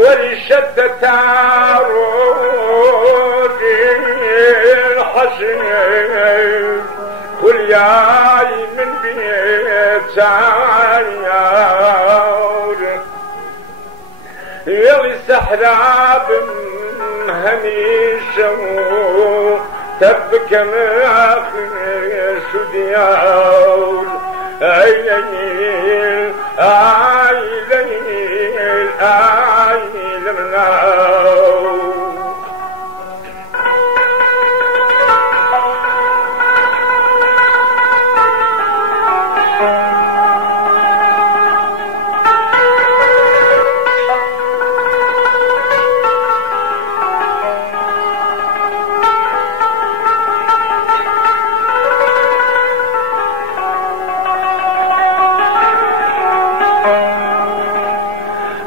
ولشدة عروض الحسين كلياي من بيت عيار يلي سحراب مهميشة تبكى ماخي سديار اي ليل اي ليل اي لمناو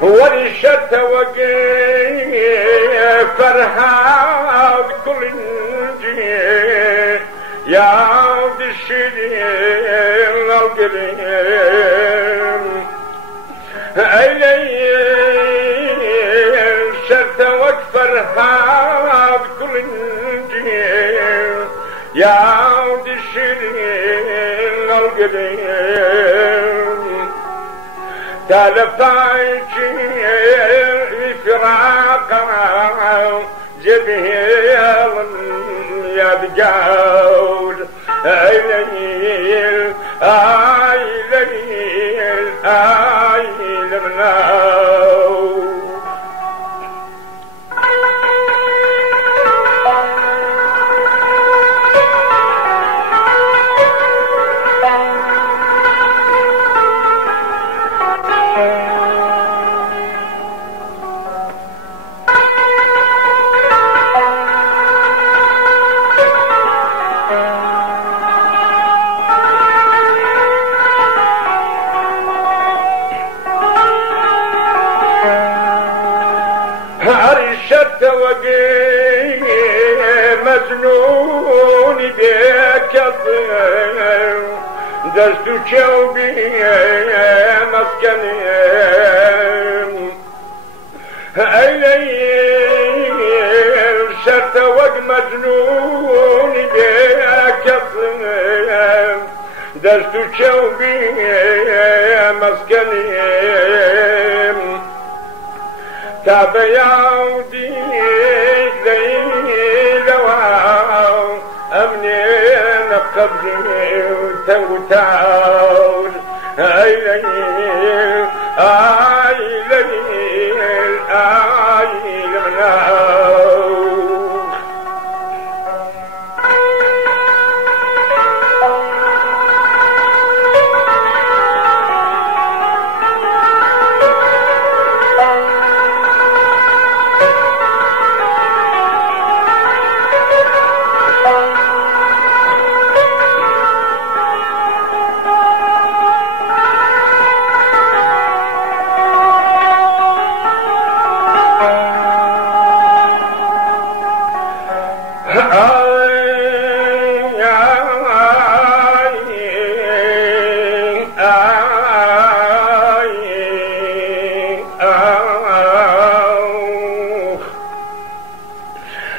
ورشت وقي فرحات كل جي يا عود الشديد القريم أي شت وقفر فرحات كل جي يا عود الشديد القريم تلفايتي فراقا جبهيل يا بقول اي ليل اي ليل اي لمناو عرشت وقي مجنون بك الضيم دست شوبي مسكني اي ليل شرت وق مجنون بك الضيم دست شوبي مسكني تاب يودي ليلة أمنين قبلي وتوتاول أي ليل أي ليل أي لمناو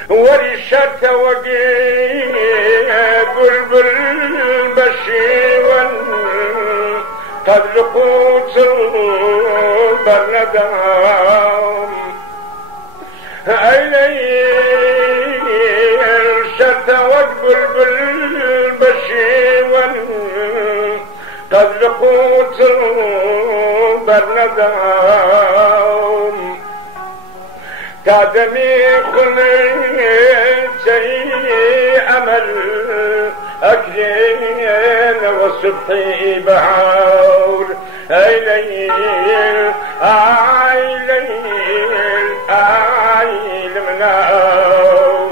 ورشت وقي بلبل بشيوا قد لقوت البردام اي ليل شت وقبل بشيوا قد لقوت البردام قدمي خليت أمل أكلين والصبح بحور أي ليل أي ليل أي لمناو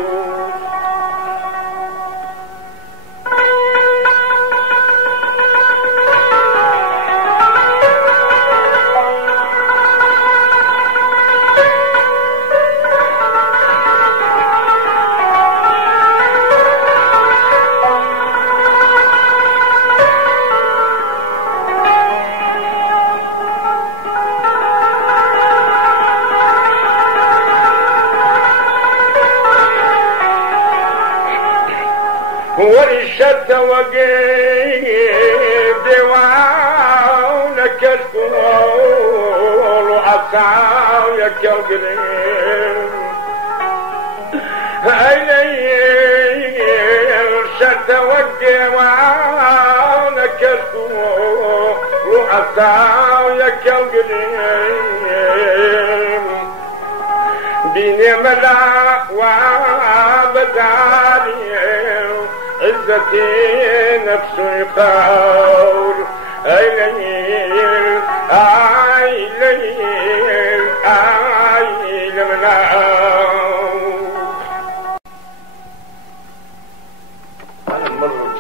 وقيت ديوانك الكور وعصايك القريب شرت وديوانك الكور وعصايك القريب ديني ملا وابدالي عزتي نفسي يقول اي ليل اي ليل اي لمنا على المرة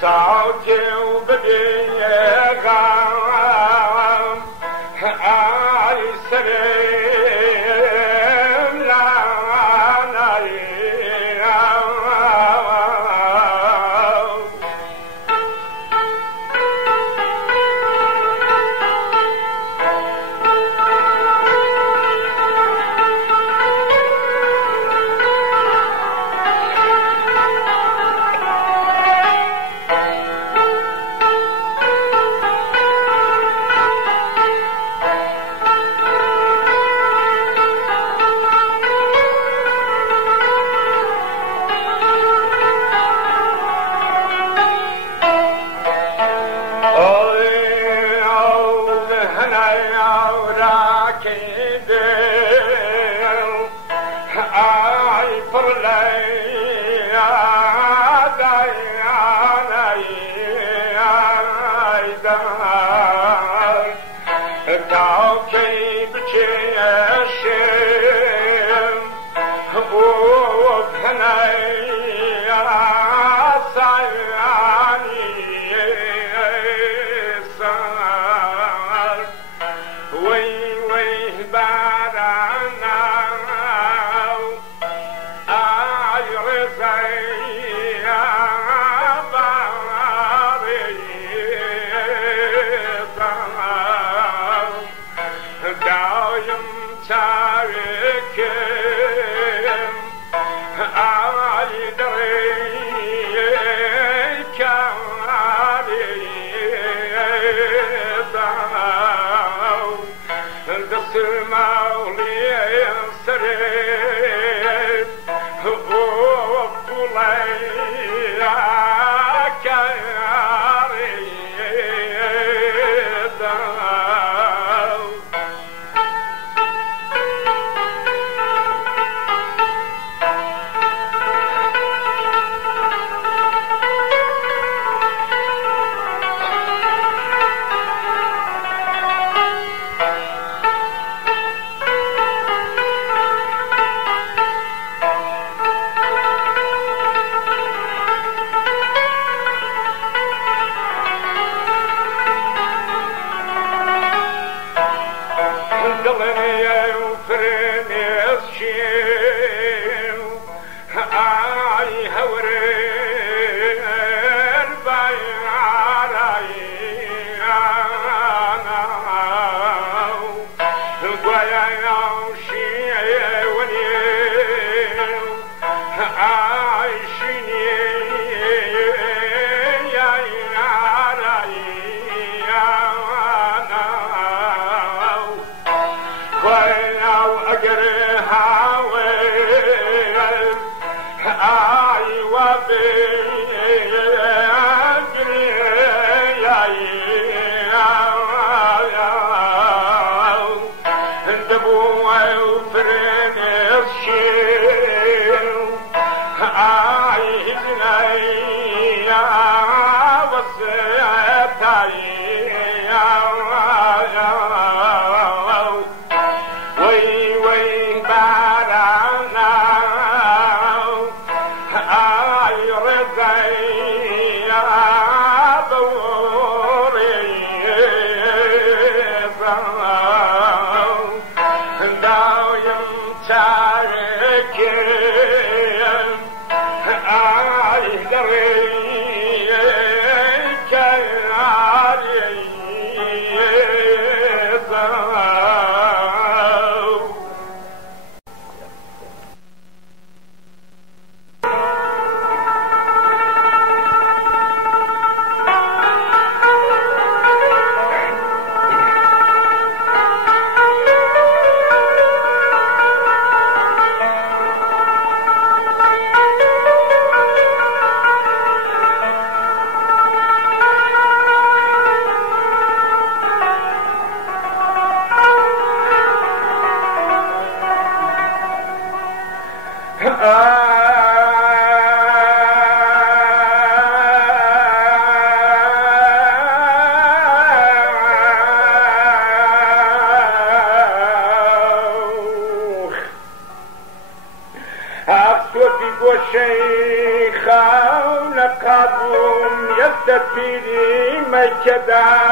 صوتي وبدي اگر هاوي آي وبيجري انت بوي وفرن الشيل آي هزني وسيتاي شيخا نقابهم يستفيري ميكداهم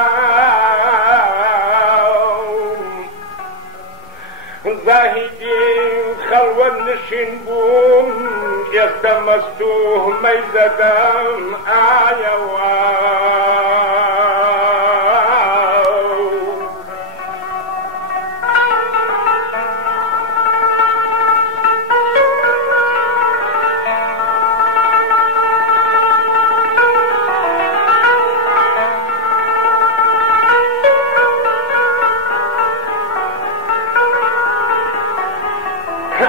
زاهدين خلوة نشين بوم يستمستوه ميزدام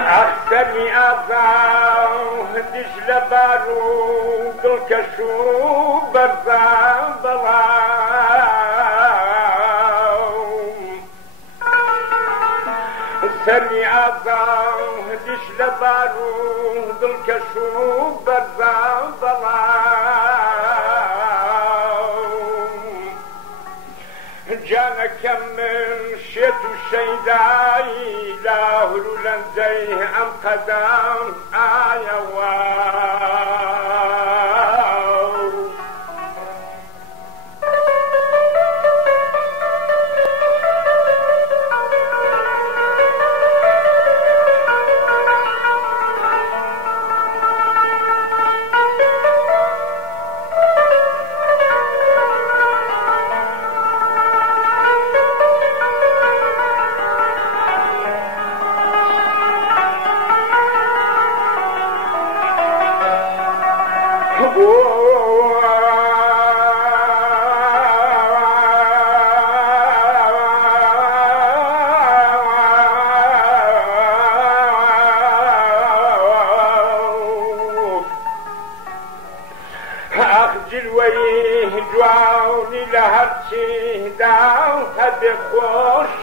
أحسني أضاو دجل بارود الكشوب برزان ظلام سني أضاو دجل بارود الكشوب برزان ظلام جانا كمل شيت الشيداي لاهل لنزيه أم قدام جلويه جواوني لهرشي داو قد خوش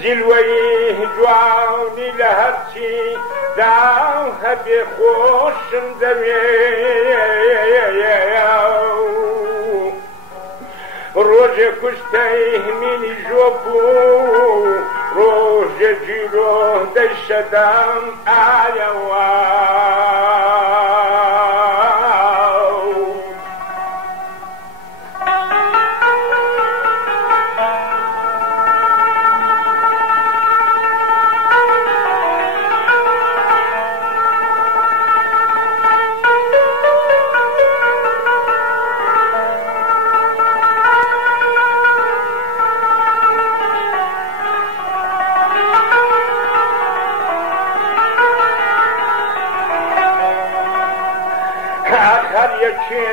جلويه جواوني لهرشي داو قد خوش روج کشته منی جوپو روج جیرو دشدم آخر یکی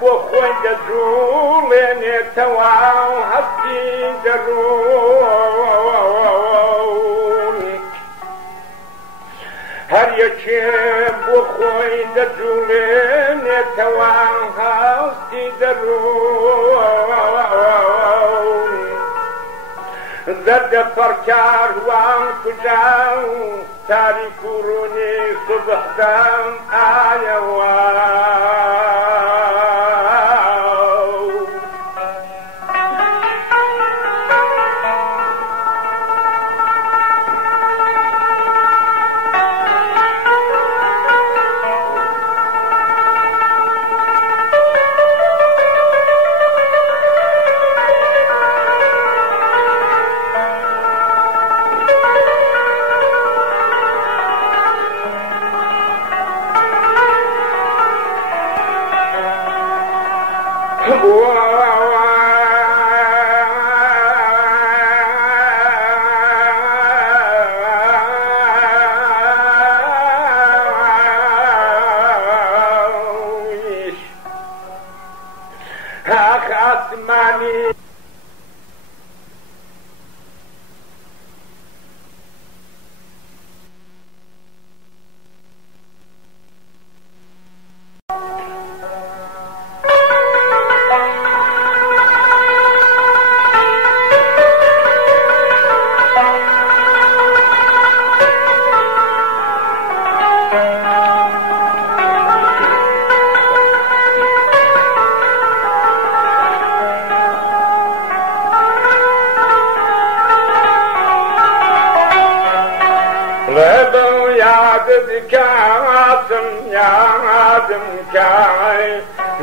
بۆ خۆی دەجوڵێنێتەوە هەستی دەڕۆن هەر یەکێ بۆ خۆی دەجوڵێنێتەوە هەستی دەڕۆن زەردە پەڕکاروان کوجا و تاریک و ڕوونی سوبحدەم ئایەوە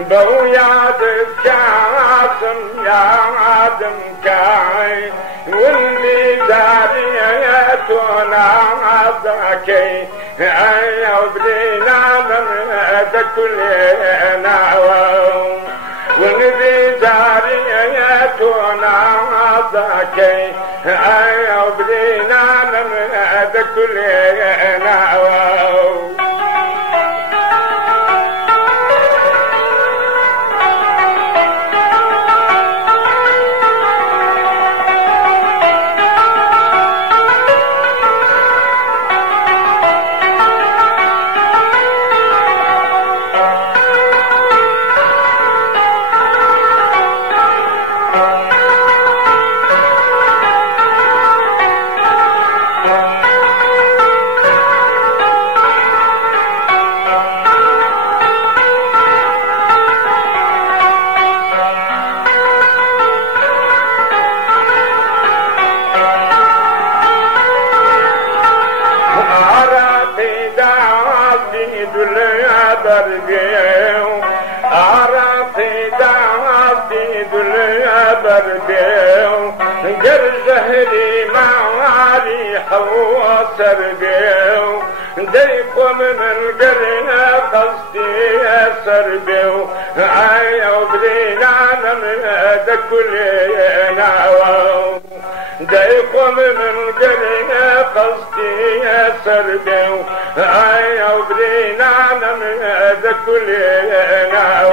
بەو یادت کاتم یادم کای وندی داریە تۆ نازەکەی ئەو برینامم دەکولێناوە وندی داریە تۆ نازەکەی ئەو برینامم دەکولێناوە سربيو ديكم من قرنا قصدي سربيو عيو برينا من دكولينا ديكم من قرنا قصدي سربيو عيو برينا من دكولينا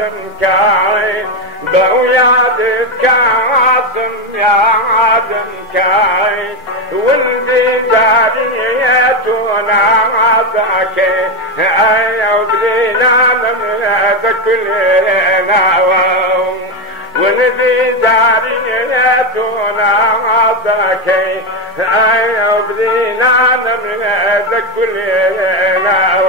يادم كاي بو يادم كاظم يادم كاي والبداريتنا عذاكي ايو برينا من ذكلنا والبداريتنا عذاكي ايو برينا من ذكلنا